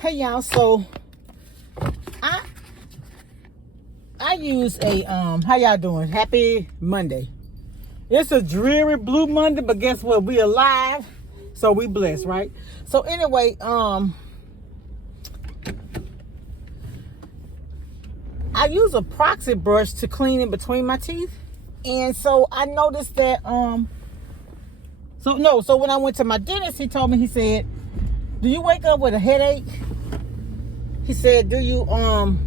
Hey y'all, so I use a how y'all doing? Happy Monday. It's a dreary blue Monday, but guess what? We alive, so we blessed, right? So anyway, I use a proxy brush to clean in between my teeth, and so I noticed that so when I went to my dentist, he told me, he said, "Do you wake up with a headache?" He said, "Do you and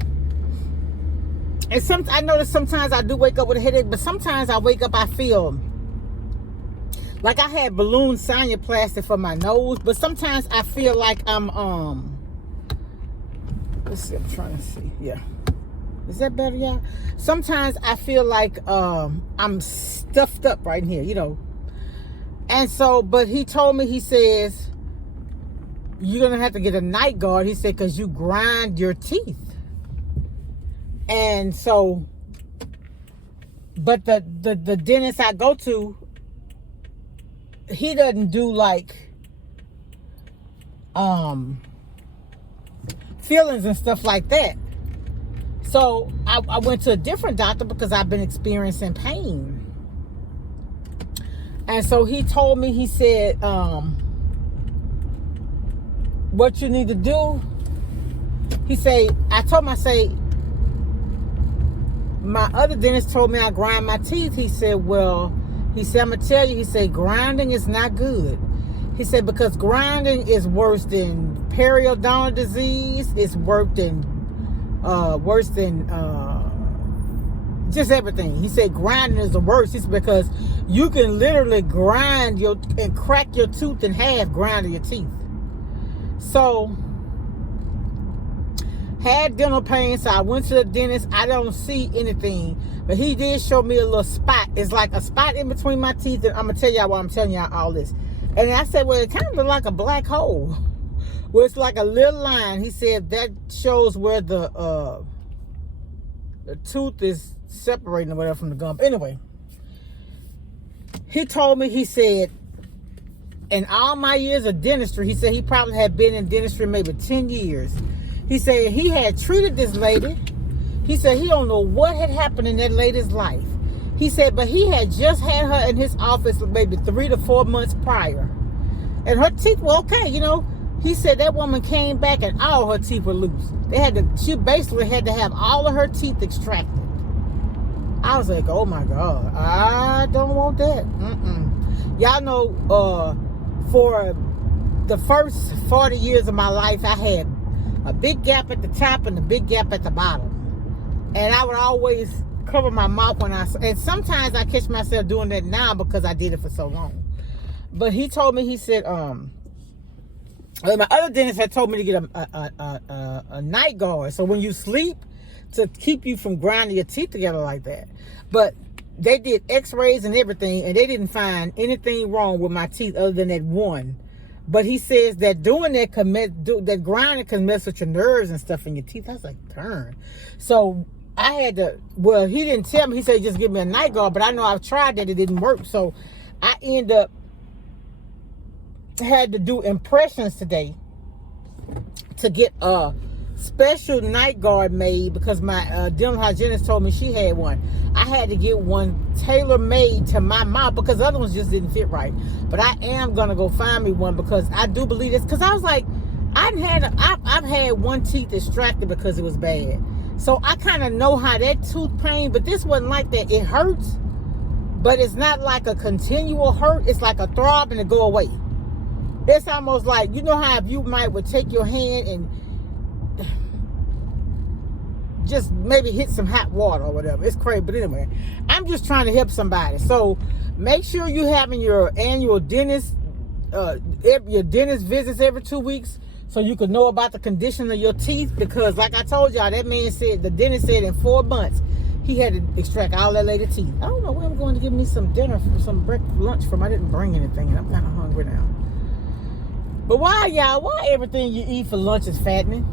I notice sometimes I do wake up with a headache, but sometimes I wake up, I feel like I had balloon sinuplasty for my nose, but sometimes I feel like I'm let's see, I'm trying to see. Yeah. Is that better, y'all? Sometimes I feel like I'm stuffed up right here, you know. And so, but he told me, he says, "You're gonna have to get a night guard," he said, "because you grind your teeth." And so, but the dentist I go to, he doesn't do like fillings and stuff like that. So I went to a different doctor because I've been experiencing pain. And so he told me, he said, what you need to do, he said, I told him, I say, my other dentist told me I grind my teeth. He said, well, he said, I'm going to tell you, he said, grinding is not good. He said, because grinding is worse than periodontal disease. It's worse than just everything. He said, grinding is the worst. It's because you can literally grind and crack your tooth in half grinding your teeth. So, had dental pain, so I went to the dentist. I don't see anything, but he did show me a little spot. It's like a spot in between my teeth, and I'm gonna tell y'all why I'm telling y'all all this. And I said, well, it kind of looks like a black hole, where it's like a little line. He said that shows where the tooth is separating or whatever from the gum. Anyway, he told me, he said, in all my years of dentistry, he said he probably had been in dentistry maybe 10 years. He said he had treated this lady. He said he don't know what had happened in that lady's life. He said, but he had just had her in his office maybe 3 to 4 months prior. And her teeth were okay, you know. He said that woman came back and all her teeth were loose. She basically had to have all of her teeth extracted. I was like, oh my God, I don't want that. Y'all know, for the first 40 years of my life, I had a big gap at the top and a big gap at the bottom. And I would always cover my mouth and sometimes I catch myself doing that now because I did it for so long. But he told me, he said, my other dentist had told me to get a night guard. So when you sleep, to keep you from grinding your teeth together like that. But they did x-rays and everything, and they didn't find anything wrong with my teeth other than that one. But he says that doing that that grinding can mess with your nerves and stuff in your teeth. I was like, darn. So I had to, well, he didn't tell me. He said, just give me a night guard. But I know I've tried that. It didn't work. So I had to do impressions today to get a special night guard made because my dental hygienist told me she had one. I had to get one tailor-made to my mouth because the other ones just didn't fit right. But I am gonna go find me one because I do believe this. Because I was like, I've had one tooth extracted because it was bad. So I kind of know how that tooth pain, but this wasn't like that. It hurts, but it's not like a continual hurt. It's like a throb and it go away. It's almost like, you know how if you would take your hand and just maybe hit some hot water or whatever. It's crazy, but anyway, I'm just trying to help somebody. So make sure you're having your annual dentist visits every 2 weeks so you can know about the condition of your teeth, because like I told y'all, that man said, the dentist said in 4 months he had to extract all that lady's teeth. I don't know where I'm going to give me some dinner, some lunch from. I didn't bring anything and I'm kind of hungry now. But why everything you eat for lunch is fattening?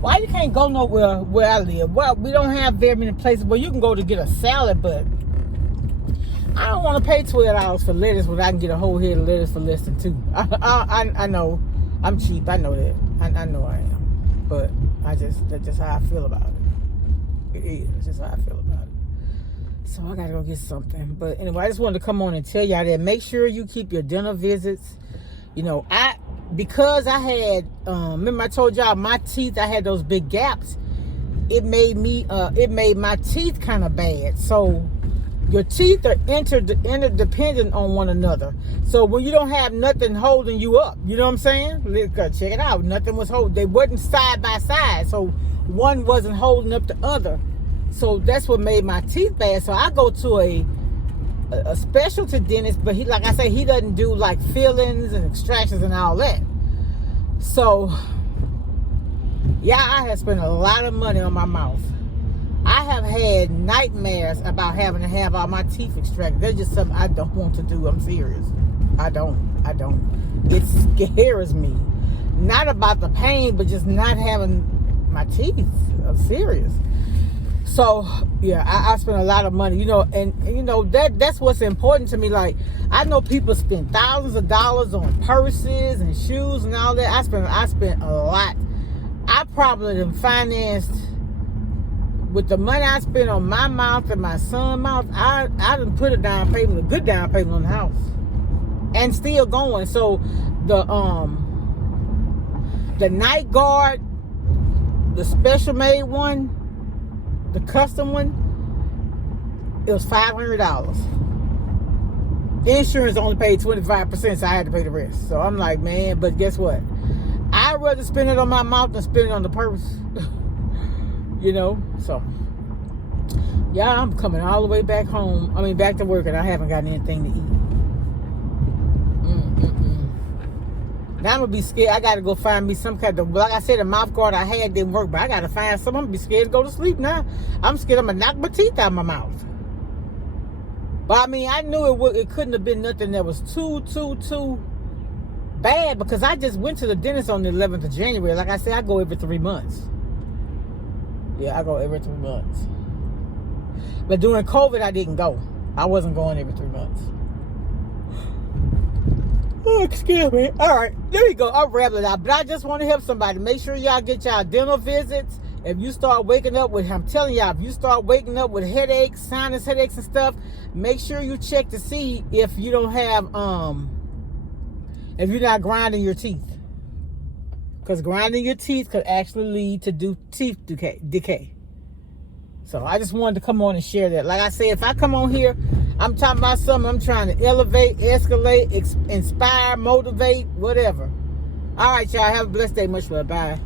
Why you can't go nowhere where I live? Well, we don't have very many places where you can go to get a salad, but I don't want to pay $12 for lettuce when I can get a whole head of lettuce for less than $2. I know. I'm cheap. I know that. I know I am. But that's just how I feel about it. It is. That's just how I feel about it. So I gotta go get something. But anyway, I just wanted to come on and tell y'all that make sure you keep your dental visits. You know, because I had remember I told y'all my teeth, I had those big gaps. It made my teeth kind of bad. So your teeth are interdependent on one another. So when you don't have nothing holding you up, you know what I'm saying? Check it out. Nothing was holding. They wasn't side by side. So one wasn't holding up the other. So that's what made my teeth bad. So I go to a specialty dentist, but he, like I say, he doesn't do like fillings and extractions and all that. So yeah, I have spent a lot of money on my mouth. I have had nightmares about having to have all my teeth extracted. That's just something I don't want to do. I'm serious. I don't. It scares me. Not about the pain, but just not having my teeth. I'm serious. So yeah, I spent a lot of money, and that's what's important to me. Like, I know people spend thousands of dollars on purses and shoes and all that. I spent a lot. I probably have financed, with the money I spent on my mouth and my son's mouth, I done put a down payment, a good down payment on the house, and still going. So the night guard, the special made one, the custom one, it was $500. Insurance only paid 25%, so I had to pay the rest. So I'm like, man, but guess what? I'd rather spend it on my mouth than spend it on the purse. So yeah, I'm coming all the way back home. Back to work, and I haven't gotten anything to eat. Now I'm gonna be scared. I gotta go find me some kind of, like I said, the mouth guard I had didn't work, but I gotta find some. I'm gonna be scared to go to sleep now. I'm scared I'm gonna knock my teeth out of my mouth. But I knew it couldn't have been nothing that was too bad, because I just went to the dentist on the 11th of January. Like I said, I go every 3 months. Yeah, I go every 3 months. But during COVID, I didn't go. I wasn't going every 3 months. Oh, excuse me. All right, there you go. I'll wrap it out. But I just want to help somebody. Make sure y'all get y'all dental visits. If you start waking up with, I'm telling y'all, if you start waking up with headaches, sinus headaches and stuff, make sure you check to see if you don't have, if you're not grinding your teeth. Because grinding your teeth could actually lead to teeth decay. So I just wanted to come on and share that. Like I said, if I come on here, I'm talking about something. I'm trying to elevate, escalate, inspire, motivate, whatever. All right, y'all. Have a blessed day. Much love. Bye.